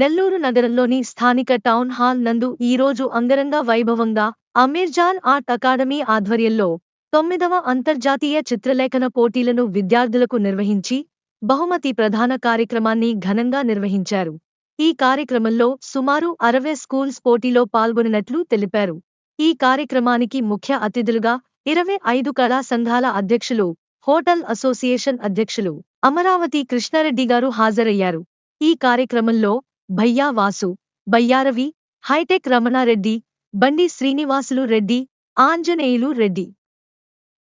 నెల్లూరు నగరంలోని స్థానిక town hall నందు ఈరోజు అంగరంగ వైభవంగా అమీర్జాన్ ఆర్ట్ అకాడమీ ఆధ్వర్యంలో తొమ్మిదవ అంతర్జాతీయ చిత్రలేఖన పోటీలను విద్యార్థులకు నిర్వహించి బహుమతి ప్రధాన కార్యక్రమాన్ని ఘనంగా నిర్వహించారు. ఈ కార్యక్రమంలో సుమారు అరవై స్కూల్స్ పోటీలో పాల్గొనినట్లు తెలిపారు. ఈ కార్యక్రమానికి ముఖ్య అతిథులుగా ఇరవై ఐదు కళా సంఘాల అధ్యక్షులు హోటల్ అసోసియేషన్ అధ్యక్షులు అమరావతి కృష్ణారెడ్డి గారు హాజరయ్యారు. ఈ కార్యక్రమంలో భయ్యా వాసు బయ్యారవి హైటెక్ రమణారెడ్డి బండి శ్రీనివాసులు రెడ్డి ఆంజనేయులు రెడ్డి.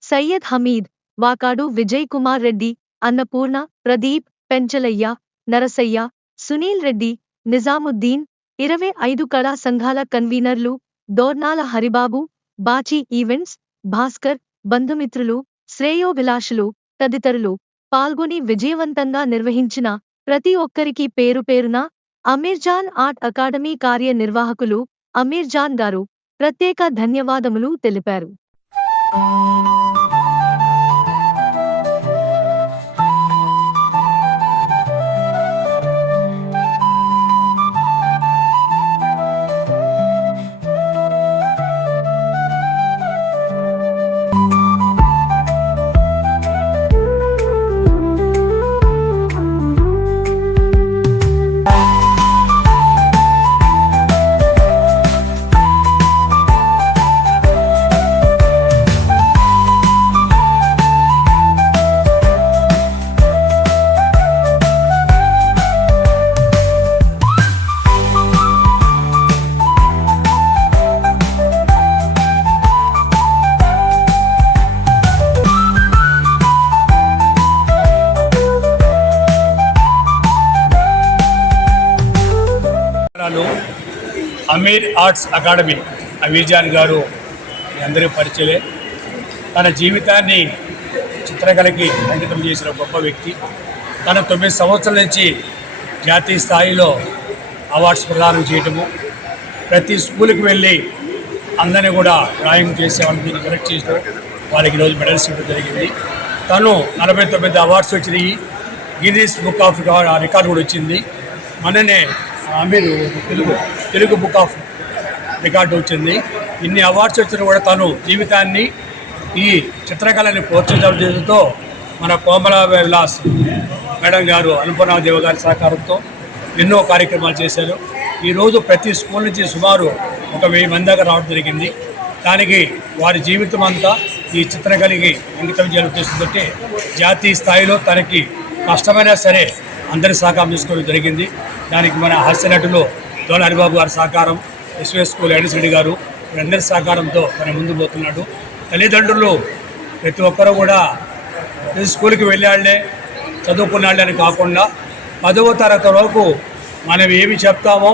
సయ్యద్ హమీద్ వాకాడు విజయ్ కుమార్ రెడ్డి అన్నపూర్ణ ప్రదీప్ పెంచలయ్య నరసయ్య సునీల్ రెడ్డి నిజాముద్దీన్ ఇరవై ఐదు కళా సంఘాల కన్వీనర్లు దోర్నాల హరిబాబు బాచీ ఈవెంట్స్ భాస్కర్ బంధుమిత్రులు శ్రేయోభిలాషులు తదితరులు. పాల్గొని విజయవంతంగా నిర్వహించిన ప్రతి ఒక్కరికి పేరు పేరున అమీర్జాన్ ఆర్ట్ అకాడమీ కార్యనిర్వాహకులు అమీర్జాన్ గారు ప్రత్యేక ధన్యవాదములు తెలిపారు. అమీర్ ఆర్ట్స్ అకాడమీ అమీర్జాన్ గారు మీ అందరికీ పరిచయలే. తన జీవితాన్ని చిత్రకళకి అంకితం చేసిన గొప్ప వ్యక్తి. తన తొమ్మిది సంవత్సరాల నుంచి జాతీయ స్థాయిలో అవార్డ్స్ ప్రదానం చేయటము ప్రతి స్కూల్కి వెళ్ళి అందరినీ కూడా డ్రాయింగ్ చేసే వాళ్ళని దీన్ని కరెక్ట్ వాళ్ళకి ఈరోజు మెడల్స్ ఇవ్వడం జరిగింది. తను నలభై తొమ్మిది అవార్డ్స్ వచ్చినాయి. గిన్నీస్ బుక్ ఆఫ్ రికార్డు కూడా వచ్చింది. మననే మీరు Telugu Telugu book of record వచ్చింది. ఇన్ని అవార్డ్స్ వచ్చిన కూడా తను జీవితాన్ని ఈ చిత్రకళని ప్రోత్సహించడంతో మన కోమల విలాస్ మేడం గారు అనుపనాదేవ గారి సహకారంతో ఎన్నో కార్యక్రమాలు చేశారు. ఈరోజు ప్రతి స్కూల్ నుంచి సుమారు ఒక వెయ్యి మంది దాకా రావడం జరిగింది. దానికి వారి జీవితం అంతా ఈ చిత్రకళకి అంకితం చేయాలని ఉద్దేశంతో జాతీయ స్థాయిలో తనకి కష్టమైనా సరే అందరి సహకారం తీసుకోవడం జరిగింది. దానికి మన హాస్య నటులు దోల హరిబాబు గారి సహకారం ఎస్వీఎస్ స్కూల్ రెడ్డి గారు వీరందరి సహకారంతో తన ముందు పోతున్నాడు. తల్లిదండ్రులు ప్రతి ఒక్కరూ కూడా స్కూల్కి వెళ్ళాళ్ళే చదువుకున్నాళ్ళే అని కాకుండా పదవ తరగతి వరకు మనం ఏమి చెప్తామో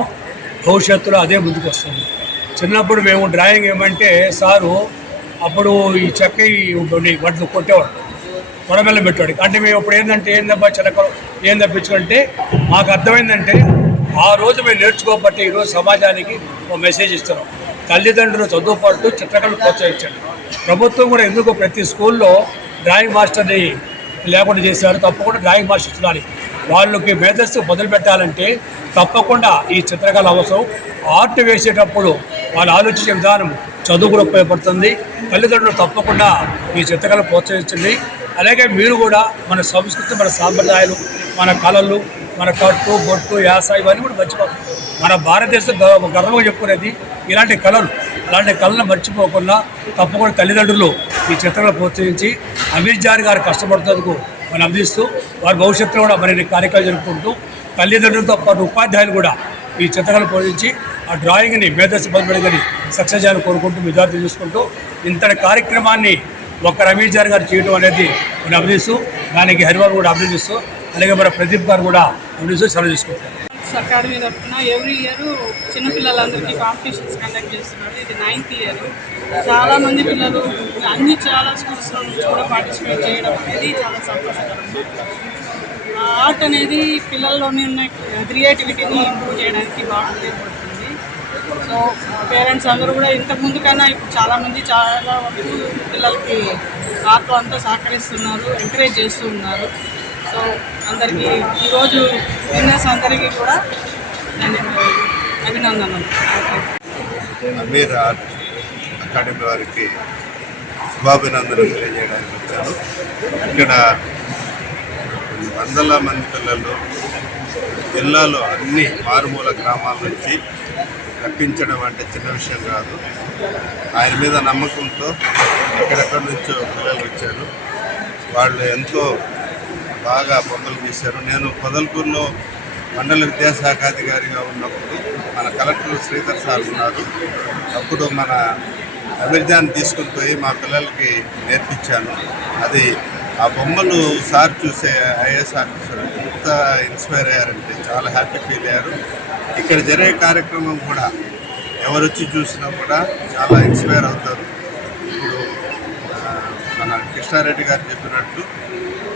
భవిష్యత్తులో అదే ముందుకు వస్తుంది. చిన్నప్పుడు మేము డ్రాయింగ్ ఏమంటే సారు అప్పుడు ఈ చెక్క ఈ వడ్లు కొట్టేవాడు. కొడమెల్ల పెట్టాడు అంటే మేము ఇప్పుడు ఏంటంటే ఏందబ్బా చిలకలు ఏం తప్పించుకుంటే మాకు అర్థమైందంటే ఆ రోజు మేము నేర్చుకోబట్టి ఈరోజు సమాజానికి ఒక మెసేజ్ ఇస్తున్నాం. తల్లిదండ్రులు చదువు పట్టు చిత్రకళను ప్రోత్సహించండి. ప్రభుత్వం కూడా ఎందుకు ప్రతి స్కూల్లో డ్రాయింగ్ మాస్టర్ని లేకుండా చేశారు తప్పకుండా డ్రాయింగ్ మాస్టర్ ఇస్తున్నారు వాళ్ళకి మేధస్సు మొదలు పెట్టాలంటే తప్పకుండా ఈ చిత్రకళ అవసరం. ఆర్ట్ వేసేటప్పుడు వాళ్ళు ఆలోచించే విధానం చదువు కూడా ఉపయోగపడుతుంది. తల్లిదండ్రులు తప్పకుండా ఈ చిత్రకళ ప్రోత్సహించండి. అలాగే మీరు కూడా మన సంస్కృతి మన సాంప్రదాయాలు మన కళలు మన కట్టు బొట్టు యాస ఇవన్నీ కూడా మర్చిపోకుండా మన భారతదేశం గర్వంగా చెప్పుకునేది ఇలాంటి కళలు అలాంటి కళలను మర్చిపోకుండా తప్పకుండా తల్లిదండ్రులు ఈ చిత్రాలను ప్రోత్సహించి అమీర్ జార్ గారు కష్టపడుతున్నందుకు మనం అందిస్తూ వారి భవిష్యత్తులో కూడా మరిన్ని కార్యక్రమాలు జరుపుకుంటూ తల్లిదండ్రులతో పాటు ఉపాధ్యాయులు కూడా ఈ చిత్రాలను పోషించి ఆ డ్రాయింగ్ని మేధస్సు బలపడగని సక్సెస్ చేయాలని కోరుకుంటూ విద్యార్థులు చూసుకుంటూ ఇంతటి కార్యక్రమాన్ని ఒక్క రమేష్ జార్ గారు చేయడం అనేది నేను అభినందిస్తూ దానికి హరిబాబు కూడా అభినందిస్తూ అలాగే మన ప్రదీప్ గారు కూడా అభినందిస్తూ సెలవు తీసుకుంటారు. అకాడమీ తరఫున ఎవ్రీ ఇయర్ చిన్నపిల్లలందరికీ కాంపిటీషన్స్ కండక్ట్ చేస్తున్నారు. ఇది నైన్త్ ఇయర్ చాలా మంది పిల్లలు అన్ని చాలా స్కూల్స్ నుంచి కూడా పార్టిసిపేట్ చేయడం అనేది చాలా సంతోషకరం ఆర్ట్ అనేది పిల్లల్లోని ఉన్న క్రియేటివిటీని ఇంప్రూవ్ చేయడానికి బాగుంది. సో పేరెంట్స్ అందరూ కూడా ఇంతకుముందు కన్నా ఇప్పుడు చాలామంది చాలా వరకు పిల్లలకి ఆర్ట్లో అంతా సహకరిస్తున్నారు ఎంకరేజ్ చేస్తూ ఉన్నారు. సో అందరికీ ఈరోజు విన్నర్స్ అందరికీ కూడా ధన్యవాదాలు అభినందనలు. అమీర్ ఆర్ట్ అకాడమీ వారికి శుభాభినందనలు తెలియజేయడానికి వచ్చాను. ఇక్కడ వందల మంది పిల్లలు జిల్లాలో అన్ని మారుమూల గ్రామాల నుంచి రప్పించడం అంటే చిన్న విషయం కాదు. ఆయన మీద నమ్మకంతో ఎక్కడెక్కడి నుంచో పిల్లలు వచ్చారు. వాళ్ళు ఎంతో బాగా బొమ్మలు గీశారు నేను పొదలకూరులో మండల విద్యాశాఖాధికారిగా ఉన్నప్పుడు మన కలెక్టర్ శ్రీధర్ సార్ ఉన్నారు. అప్పుడు మన అభిర్జాన్ని తీసుకుని పోయి మా పిల్లలకి నేర్పించాను. అది ఆ బొమ్మలు సార్ చూసే ఐఏఎస్ ఆఫీసర్ ఎంత ఇన్స్పైర్ అయ్యారంటే చాలా హ్యాపీ ఫీల్ అయ్యారు. ఇక్కడ జరిగే కార్యక్రమం కూడా ఎవరు వచ్చి చూసినా కూడా చాలా ఇన్స్పైర్ అవుతారు. ఇప్పుడు మన కృష్ణారెడ్డి గారు చెప్పినట్టు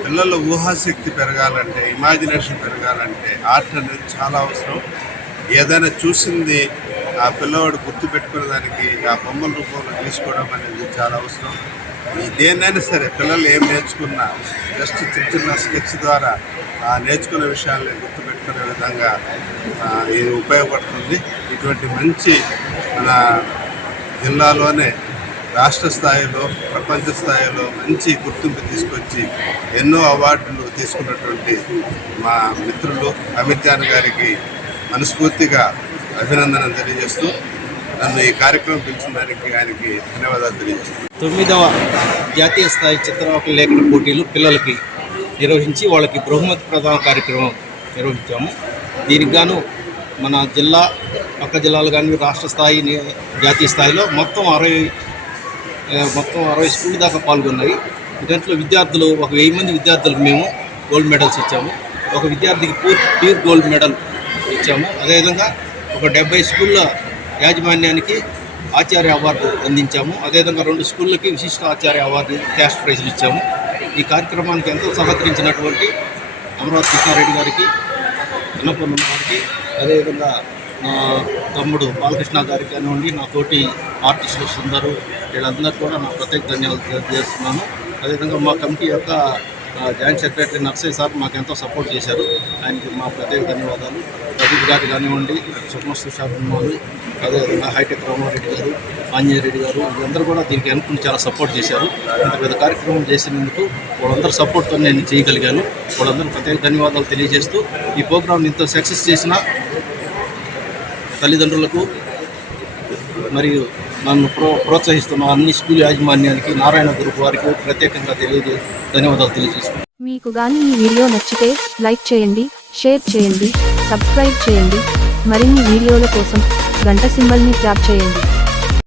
పిల్లల ఊహాశక్తి పెరగాలంటే ఇమాజినేషన్ పెరగాలంటే ఆర్ట్ అనేది చాలా అవసరం. ఏదైనా చూసింది ఆ పిల్లవాడు గుర్తుపెట్టుకునే దానికి ఆ బొమ్మల రూపంలో తీసుకోవడం అనేది చాలా అవసరం. దేన్నైనా సరే పిల్లలు ఏం నేర్చుకున్నా జస్ట్ చిన్న చిన్న స్కెచ్ ద్వారా ఆ నేర్చుకున్న విషయాల్ని గుర్తుపెట్టుకునే విధంగా ఇది ఉపయోగపడుతుంది. ఇటువంటి మంచి మన జిల్లాలోనే రాష్ట్ర స్థాయిలో ప్రపంచ స్థాయిలో మంచి గుర్తింపు తీసుకొచ్చి ఎన్నో అవార్డులు తీసుకున్నటువంటి మా మిత్రులు అమిత్ జాన్ గారికి మనస్ఫూర్తిగా అభినందనలు తెలియజేస్తూ నన్ను ఈ కార్యక్రమం పిలిచిన దానికి ఆయనకి ధన్యవాదాలు తెలియజేస్తున్నాను. తొమ్మిదవ జాతీయ స్థాయి చిత్రలేఖన పోటీలు పిల్లలకి నిర్వహించి వాళ్ళకి బహుమతి ప్రదాన కార్యక్రమం నిర్వహించాము. దీనికి గాను మన జిల్లా పక్క జిల్లాలు కానీ రాష్ట్ర స్థాయి జాతీయ స్థాయిలో మొత్తం అరవై మొత్తం అరవై స్కూల్ దాకా పాల్గొన్నాయి. దాంట్లో విద్యార్థులు ఒక వెయ్యి మంది విద్యార్థులకు మేము గోల్డ్ మెడల్స్ ఇచ్చాము. ఒక విద్యార్థికి పూర్ ప్యూర్ గోల్డ్ మెడల్ ఇచ్చాము. అదేవిధంగా ఒక డెబ్బై స్కూళ్ళ యాజమాన్యానికి ఆచార్య అవార్డు అందించాము. అదేవిధంగా రెండు స్కూళ్ళకి విశిష్ట ఆచార్య అవార్డు క్యాష్ ప్రైజ్లు ఇచ్చాము. ఈ కార్యక్రమానికి ఎంతో సహకరించినటువంటి అమరావతి కృష్ణారెడ్డి గారికి అన్నపూర్ణ గారికి అదేవిధంగా నా తమ్ముడు బాలకృష్ణ గారికి కానివ్వండి నా తోటి ఆర్టిస్టులు అందరూ వీళ్ళందరూ కూడా నా ప్రత్యేక ధన్యవాదాలు తెలియజేస్తున్నాను. అదేవిధంగా మా కమిటీ యొక్క జాయింట్ సెక్రటరీ నర్సయ్య సార్ మాకు ఎంతో సపోర్ట్ చేశారు. ఆయనకి మా ప్రత్యేక ధన్యవాదాలు. ప్రదీప్ గారు కానివ్వండి సుమస్తు షాపింగ్ మాల్ అదేవిధంగా హైటెక్ రామారెడ్డి గారు ఆంజనేయ రెడ్డి గారు వీళ్ళందరూ కూడా దీనికి అనుకుని చాలా సపోర్ట్ చేశారు. ఇంత పెద్ద కార్యక్రమం చేసినందుకు వాళ్ళందరూ సపోర్ట్తో నేను చేయగలిగాను. వాళ్ళందరూ ప్రత్యేక ధన్యవాదాలు తెలియజేస్తూ ఈ ప్రోగ్రామ్ ఇంత సక్సెస్ చేసిన తల్లిదండ్రులకు మరియు నన్ను ప్రో ప్రోత్సహిస్తున్న అన్ని స్కూల్ యాజమాన్యానికి నారాయణ గురువు వారికి ప్రత్యేకంగా తెలియజే ధన్యవాదాలు తెలియజేస్తున్నాను. మీకు గాని ఈ వీడియో నచ్చితే లైక్ చేయండి షేర్ చేయండి సబ్స్క్రైబ్ చేయండి. మరిన్ని వీడియోల కోసం గంట సింబల్ని ట్యాప్ చేయండి.